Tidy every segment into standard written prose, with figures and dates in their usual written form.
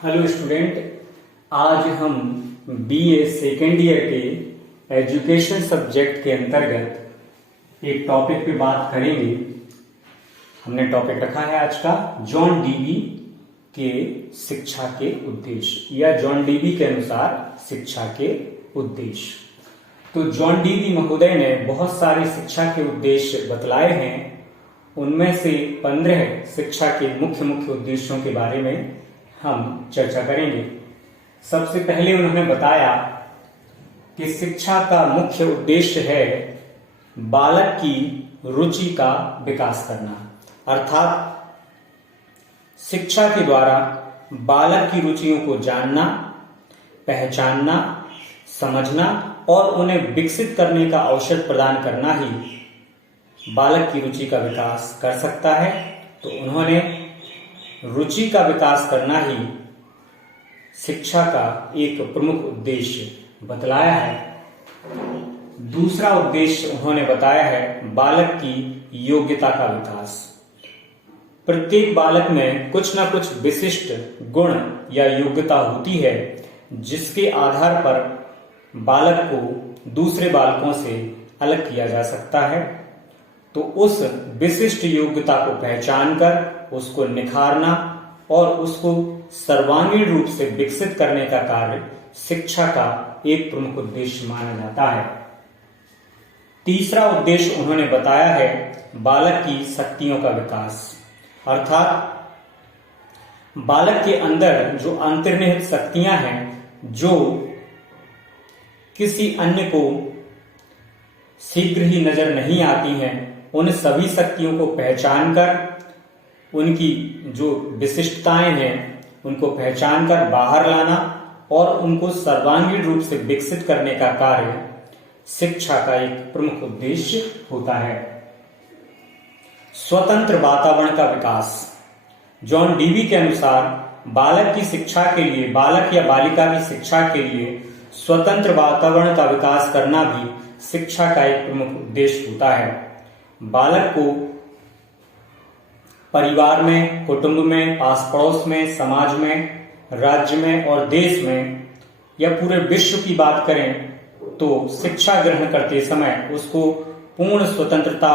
Hello student, आज हम BA second year के एजुकेशन सब्जेक्ट के अंतर्गत एक टॉपिक पे बात करेंगे। हमने टॉपिक रखा है आज का जॉन डीवी के शिक्षा के उद्देश्य या जॉन डीवी के अनुसार शिक्षा के उद्देश्य। तो जॉन डीवी महोदय ने बहुत सारे शिक्षा के उद्देश्य बतलाए हैं। उनमें से 15 शिक्षा के मुख्य उद्देश्यों के बारे में हम चर्चा करेंगे। सबसे पहले उन्होंने बताया कि शिक्षा का मुख्य उद्देश्य है बालक की रुचि का विकास करना, अर्थात शिक्षा के द्वारा बालक की रुचियों को जानना, पहचानना, समझना और उन्हें विकसित करने का अवसर प्रदान करना ही बालक की रुचि का विकास कर सकता है। तो उन्होंने रुचि का विकास करना ही शिक्षा का एक प्रमुख उद्देश्य बतलाया है। दूसरा उद्देश्य उन्होंने बताया है बालक की योग्यता का विकास। प्रत्येक बालक में कुछ ना कुछ विशिष्ट गुण या योग्यता होती है जिसके आधार पर बालक को दूसरे बालकों से अलग किया जा सकता है। तो उस विशिष्ट योग्यता को पहचान कर उसको निखारना और उसको सर्वांगीण रूप से विकसित करने का कार्य शिक्षा का एक प्रमुख उद्देश्य माना जाता है। तीसरा उद्देश्य उन्होंने बताया है बालक की शक्तियों का विकास, अर्थात बालक के अंदर जो अंतर्निहित शक्तियां हैं जो किसी अन्य को शीघ्र ही नजर नहीं आती हैं, उन सभी शक्तियों को पहचान कर उनकी जो विशिष्टताएं हैं उनको पहचान कर बाहर लाना और उनको सर्वांगीण रूप से विकसित करने का कार्य शिक्षा का एक प्रमुख उद्देश्य होता है। स्वतंत्र वातावरण का विकास। जॉन डीवी के अनुसार बालक की शिक्षा के लिए, बालक या बालिका की शिक्षा के लिए स्वतंत्र वातावरण का विकास करना भी शिक्षा का एक प्रमुख उद्देश्य होता है। बालक को परिवार में, कुटुंब में, पास पड़ोस में, समाज में, राज्य में और देश में या पूरे विश्व की बात करें तो शिक्षा ग्रहण करते समय उसको पूर्ण स्वतंत्रता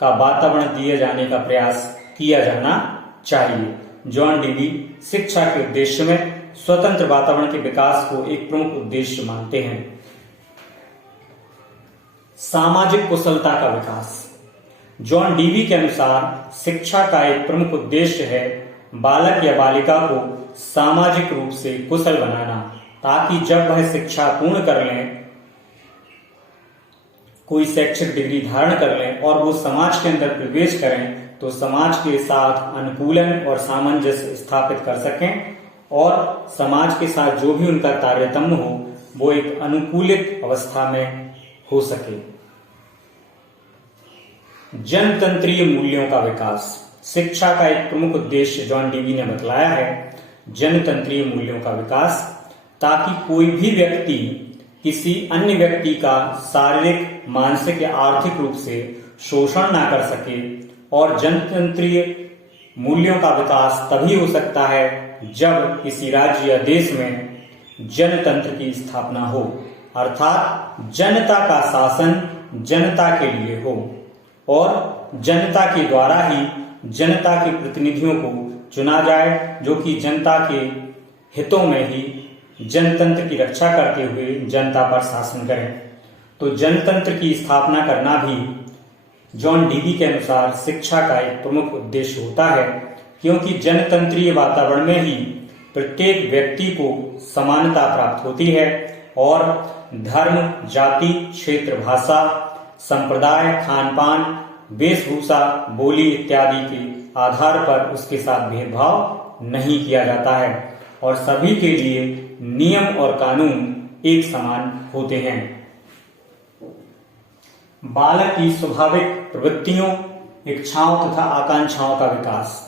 का वातावरण दिए जाने का प्रयास किया जाना चाहिए। जॉन डीवी शिक्षा के उद्देश्य में स्वतंत्र वातावरण के विकास को एक प्रमुख उद्देश्य मानते हैं। सामाजिक कुशलता का विकास। जॉन डीवी के अनुसार शिक्षा का एक प्रमुख उद्देश्य है बालक या बालिका को सामाजिक रूप से कुशल बनाना, ताकि जब वह शिक्षा पूर्ण कर लें, कोई शैक्षिक डिग्री धारण कर लें और वो समाज के अंदर प्रवेश करें तो समाज के साथ अनुकूलन और सामंजस्य स्थापित कर सकें और समाज के साथ जो भी उनका तारतम्य हो वो एक अनुकूलित अवस्था में हो सके। जनतंत्रीय मूल्यों का विकास। शिक्षा का एक प्रमुख उद्देश्य जॉन डीवी ने बतलाया है जनतंत्रीय मूल्यों का विकास, ताकि कोई भी व्यक्ति किसी अन्य व्यक्ति का शारीरिक, मानसिक या आर्थिक रूप से शोषण ना कर सके। और जनतंत्रीय मूल्यों का विकास तभी हो सकता है जब किसी राज्य या देश में जनतंत्र की स्थापना हो, अर्थात जनता का शासन जनता के लिए हो और जनता के द्वारा ही जनता के प्रतिनिधियों को चुना जाए जो कि जनता के हितों में ही जनतंत्र की रक्षा करते हुए जनता पर शासन करें। तो जनतंत्र की स्थापना करना भी जॉन डीवी के अनुसार शिक्षा का एक प्रमुख उद्देश्य होता है, क्योंकि जनतंत्रीय वातावरण में ही प्रत्येक व्यक्ति को समानता प्राप्त होती है और धर्म, जाति, क्षेत्र, भाषा, संप्रदाय, खान पान, वेशभूषा, बोली इत्यादि के आधार पर उसके साथ भेदभाव नहीं किया जाता है और सभी के लिए नियम और कानून एक समान होते हैं। बालक की स्वाभाविक प्रवृत्तियों, इच्छाओं तथा आकांक्षाओं का विकास।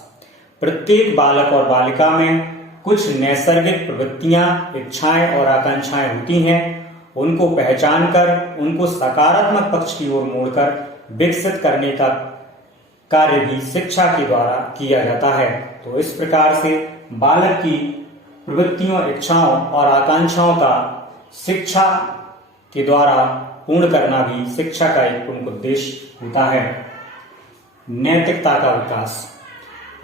प्रत्येक बालक और बालिका में कुछ नैसर्गिक प्रवृत्तियां, इच्छाएं और आकांक्षाएं होती हैं। उनको पहचान कर उनको सकारात्मक पक्ष की ओर मोड़कर विकसित करने का कार्य भी शिक्षा के द्वारा किया जाता है। तो इस प्रकार से बालक की प्रवृत्तियों, इच्छाओं और आकांक्षाओं का शिक्षा के द्वारा पूर्ण करना भी शिक्षा का एक प्रमुख उद्देश्य होता है। नैतिकता का विकास।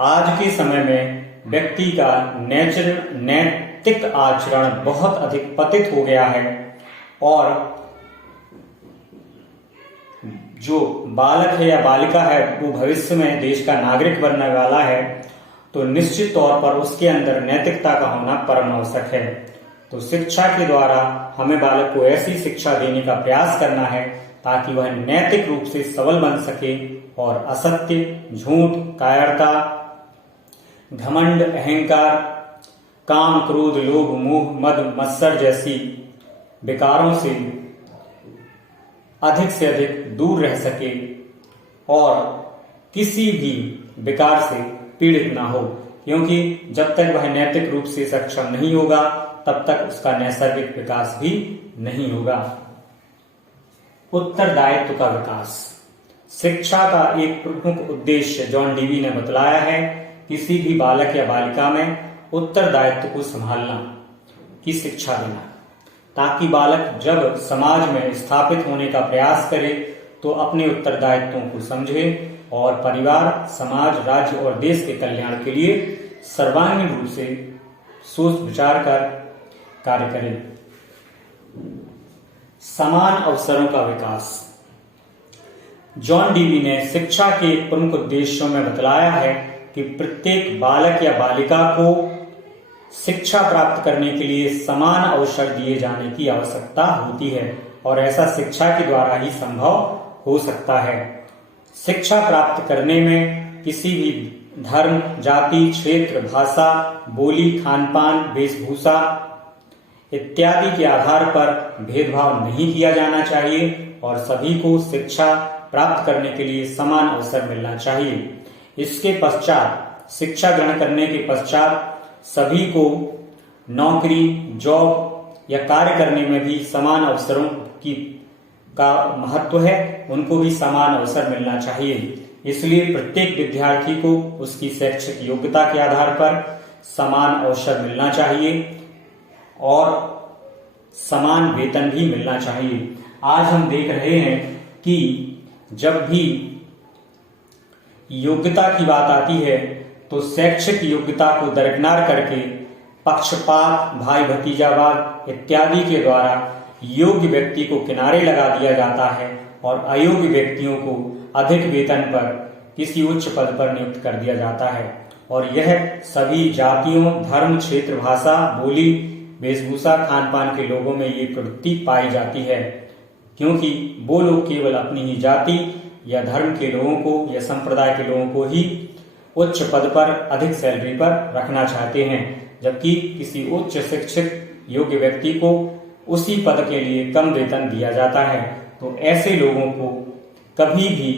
आज के समय में व्यक्ति का नैतिक आचरण बहुत अधिक पतित हो गया है और जो बालक है या बालिका है वो भविष्य में देश का नागरिक बनने वाला है, तो निश्चित तौर पर उसके अंदर नैतिकता का होना परम आवश्यक है। तो शिक्षा के द्वारा हमें बालक को ऐसी शिक्षा देने का प्रयास करना है ताकि वह नैतिक रूप से सबल बन सके और असत्य, झूठ, कायरता, घमंड, अहंकार, काम, क्रोध, लोभ, मोह, मद, मत्सर जैसी विकारों से अधिक दूर रह सके और किसी भी विकार से पीड़ित ना हो, क्योंकि जब तक वह नैतिक रूप से सक्षम नहीं होगा तब तक उसका नैसर्गिक विकास भी नहीं होगा। उत्तरदायित्व का विकास। शिक्षा का एक प्रमुख उद्देश्य जॉन डीवी ने बतलाया है, किसी भी बालक या बालिका में उत्तरदायित्व को संभालना की शिक्षा देना, ताकि बालक जब समाज में स्थापित होने का प्रयास करे तो अपने उत्तरदायित्वों को समझे और परिवार, समाज, राज्य और देश के कल्याण के लिए सर्वांगीण रूप से सोच विचार कर कार्य करे। समान अवसरों का विकास। जॉन डीवी ने शिक्षा के प्रमुख उद्देश्यों में बतलाया है कि प्रत्येक बालक या बालिका को शिक्षा प्राप्त करने के लिए समान अवसर दिए जाने की आवश्यकता होती है और ऐसा शिक्षा के द्वारा ही संभव हो सकता है। शिक्षा प्राप्त करने में किसी भी धर्म, जाति, क्षेत्र, भाषा, बोली, खानपान, वेशभूषा इत्यादि के आधार पर भेदभाव नहीं किया जाना चाहिए और सभी को शिक्षा प्राप्त करने के लिए समान अवसर मिलना चाहिए। इसके पश्चात, शिक्षा ग्रहण करने के पश्चात सभी को नौकरी, जॉब या कार्य करने में भी समान अवसरों का महत्व है, उनको भी समान अवसर मिलना चाहिए। इसलिए प्रत्येक विद्यार्थी को उसकी शैक्षिक योग्यता के आधार पर समान अवसर मिलना चाहिए और समान वेतन भी मिलना चाहिए। आज हम देख रहे हैं कि जब भी योग्यता की बात आती है तो शैक्षिक योग्यता को दरकिनार करके पक्षपात, भाई भतीजावाद इत्यादि के द्वारा योग्य व्यक्ति को किनारे लगा दिया जाता है और अयोग्य व्यक्तियों को अधिक वेतन पर किसी उच्च पद पर नियुक्त कर दिया जाता है। और यह सभी जातियों, धर्म, क्षेत्र, भाषा, बोली, वेशभूषा, खानपान के लोगों में ये प्रवृत्ति पाई जाती है, क्योंकि वो लोग केवल अपनी ही जाति या धर्म के लोगों को या संप्रदाय के लोगों को ही उच्च पद पर, अधिक सैलरी पर रखना चाहते हैं, जबकि किसी उच्च शिक्षित योग्य व्यक्ति को उसी पद के लिए कम वेतन दिया जाता है। तो ऐसे लोगों को कभी भी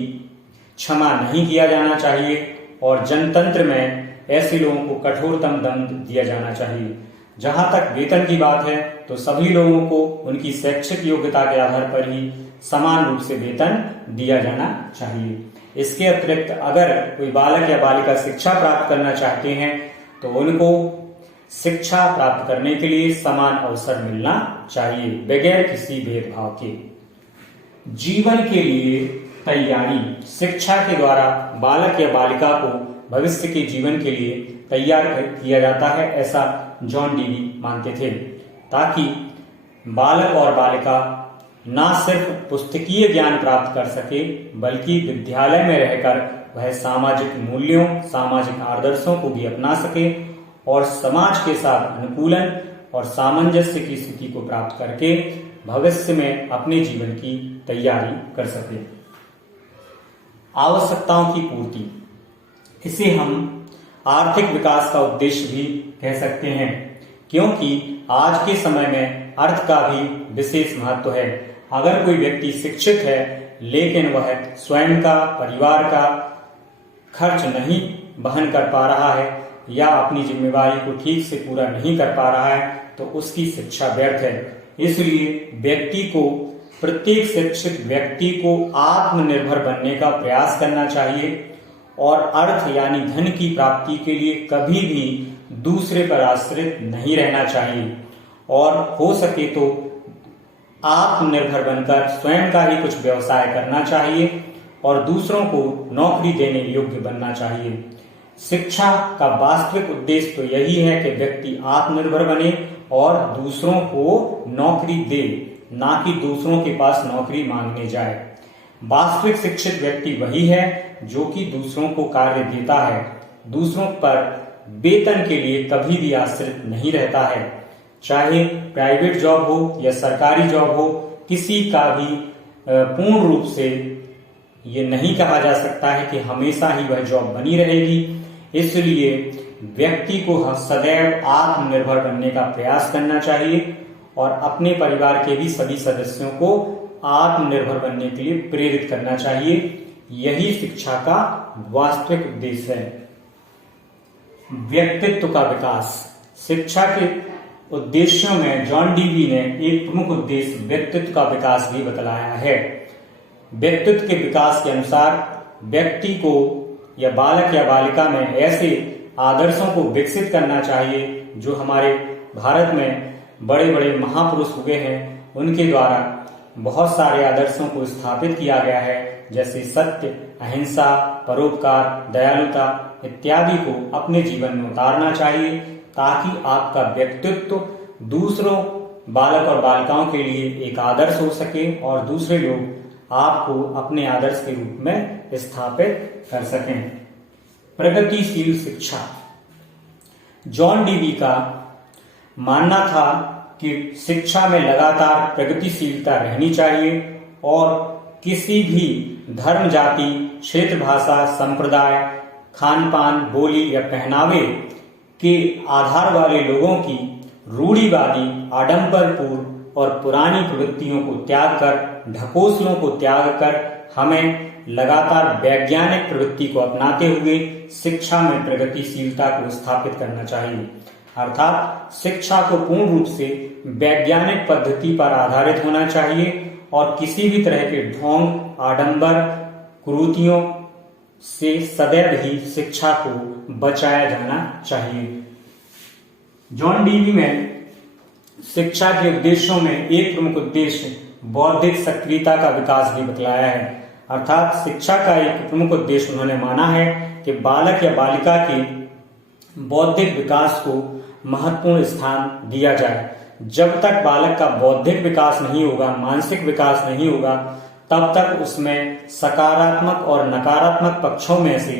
क्षमा नहीं किया जाना चाहिए और जनतंत्र में ऐसे लोगों को कठोरतम दंड दिया जाना चाहिए। जहां तक वेतन की बात है तो सभी लोगों को उनकी शैक्षिक योग्यता के आधार पर ही समान रूप से वेतन दिया जाना चाहिए। इसके अतिरिक्त अगर कोई बालक या बालिका शिक्षा प्राप्त करना चाहते हैं तो उनको शिक्षा प्राप्त करने के लिए समान अवसर मिलना चाहिए बगैर किसी भेदभाव के। जीवन के लिए तैयारी। शिक्षा के द्वारा बालक या बालिका को भविष्य के जीवन के लिए तैयार किया जाता है, ऐसा जॉन डीवी मानते थे, ताकि बालक और बालिका ना सिर्फ पुस्तकीय ज्ञान प्राप्त कर सके बल्कि विद्यालय में रहकर वह सामाजिक मूल्यों, सामाजिक आदर्शों को भी अपना सके और समाज के साथ अनुकूलन और सामंजस्य की स्थिति को प्राप्त करके भविष्य में अपने जीवन की तैयारी कर सके। आवश्यकताओं की पूर्ति। इसे हम आर्थिक विकास का उद्देश्य भी कह सकते हैं, क्योंकि आज के समय में अर्थ का भी विशेष महत्व है। अगर कोई व्यक्ति शिक्षित है लेकिन वह स्वयं का, परिवार का खर्च नहीं वहन कर पा रहा है या अपनी जिम्मेवारी को ठीक से पूरा नहीं कर पा रहा है तो उसकी शिक्षा व्यर्थ है। इसलिए व्यक्ति को, प्रत्येक शिक्षित व्यक्ति को आत्मनिर्भर बनने का प्रयास करना चाहिए और अर्थ यानी धन की प्राप्ति के लिए कभी भी दूसरे पर आश्रित नहीं रहना चाहिए और हो सके तो आत्मनिर्भर बनकर स्वयं का ही कुछ व्यवसाय करना चाहिए और दूसरों को नौकरी देने योग्य बनना चाहिए। शिक्षा का वास्तविक उद्देश्य तो यही है कि व्यक्ति आत्मनिर्भर बने और दूसरों को नौकरी दे, ना कि दूसरों के पास नौकरी मांगने जाए। वास्तविक शिक्षित व्यक्ति वही है जो कि दूसरों को कार्य देता है, दूसरों पर वेतन के लिए कभी भी आश्रित नहीं रहता है। चाहे प्राइवेट जॉब हो या सरकारी जॉब हो, किसी का भी पूर्ण रूप से ये नहीं कहा जा सकता है कि हमेशा ही वह जॉब बनी रहेगी। इसलिए व्यक्ति को सदैव आत्मनिर्भर बनने का प्रयास करना चाहिए और अपने परिवार के भी सभी सदस्यों को आत्मनिर्भर बनने के लिए प्रेरित करना चाहिए। यही शिक्षा का वास्तविक उद्देश्य है। व्यक्तित्व का विकास। शिक्षा के उद्देश्यों में जॉन डीवी ने एक प्रमुख उद्देश्य व्यक्तित्व का विकास भी बतलाया है। व्यक्तित्व के विकास के अनुसार व्यक्ति को या बालक या बालिका में ऐसे आदर्शों को विकसित करना चाहिए जो हमारे भारत में बड़े बड़े महापुरुष हुए हैं, उनके द्वारा बहुत सारे आदर्शों को स्थापित किया गया है, जैसे सत्य, अहिंसा, परोपकार, दयालुता इत्यादि को अपने जीवन में उतारना चाहिए ताकि आपका व्यक्तित्व दूसरों बालक और बालिकाओं के लिए एक आदर्श हो सके और दूसरे लोग आपको अपने आदर्श के रूप में स्थापित कर सकें। प्रगतिशील शिक्षा। जॉन डीवी का मानना था कि शिक्षा में लगातार प्रगतिशीलता रहनी चाहिए और किसी भी धर्म, जाति, क्षेत्र, भाषा, संप्रदाय, खान पान, बोली या पहनावे के आधार वाले लोगों की रूढ़िवादी, आडंबरपूर्ण और पुरानी प्रवृत्तियों को त्याग कर, ढकोसलों को त्याग कर हमें लगातार वैज्ञानिक प्रवृत्ति को अपनाते हुए शिक्षा में प्रगतिशीलता को स्थापित करना चाहिए। अर्थात शिक्षा को पूर्ण रूप से वैज्ञानिक पद्धति पर आधारित होना चाहिए और किसी भी तरह के ढोंग, आडंबर, कुरीतियों से सदैव ही शिक्षा को बचाया जाना चाहिए। जॉन डीवी में शिक्षा के उद्देश्यों में एक प्रमुख उद्देश्य बौद्धिक सक्रियता का विकास भी बतलाया है। अर्थात शिक्षा का एक प्रमुख उद्देश्य उन्होंने माना है कि बालक या बालिका के बौद्धिक विकास को महत्वपूर्ण स्थान दिया जाए। जब तक बालक का बौद्धिक विकास नहीं होगा, मानसिक विकास नहीं होगा, तब तक उसमें सकारात्मक और नकारात्मक पक्षों में से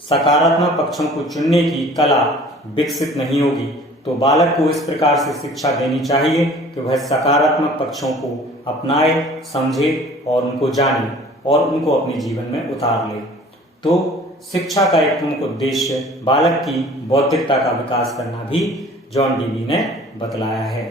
सकारात्मक पक्षों को चुनने की कला विकसित नहीं होगी। तो बालक को इस प्रकार से शिक्षा देनी चाहिए कि वह सकारात्मक पक्षों को अपनाए, समझे और उनको जाने और उनको अपने जीवन में उतार ले। तो शिक्षा का एक प्रमुख उद्देश्य बालक की बौद्धिकता का विकास करना भी जॉन डीवी ने बतलाया है।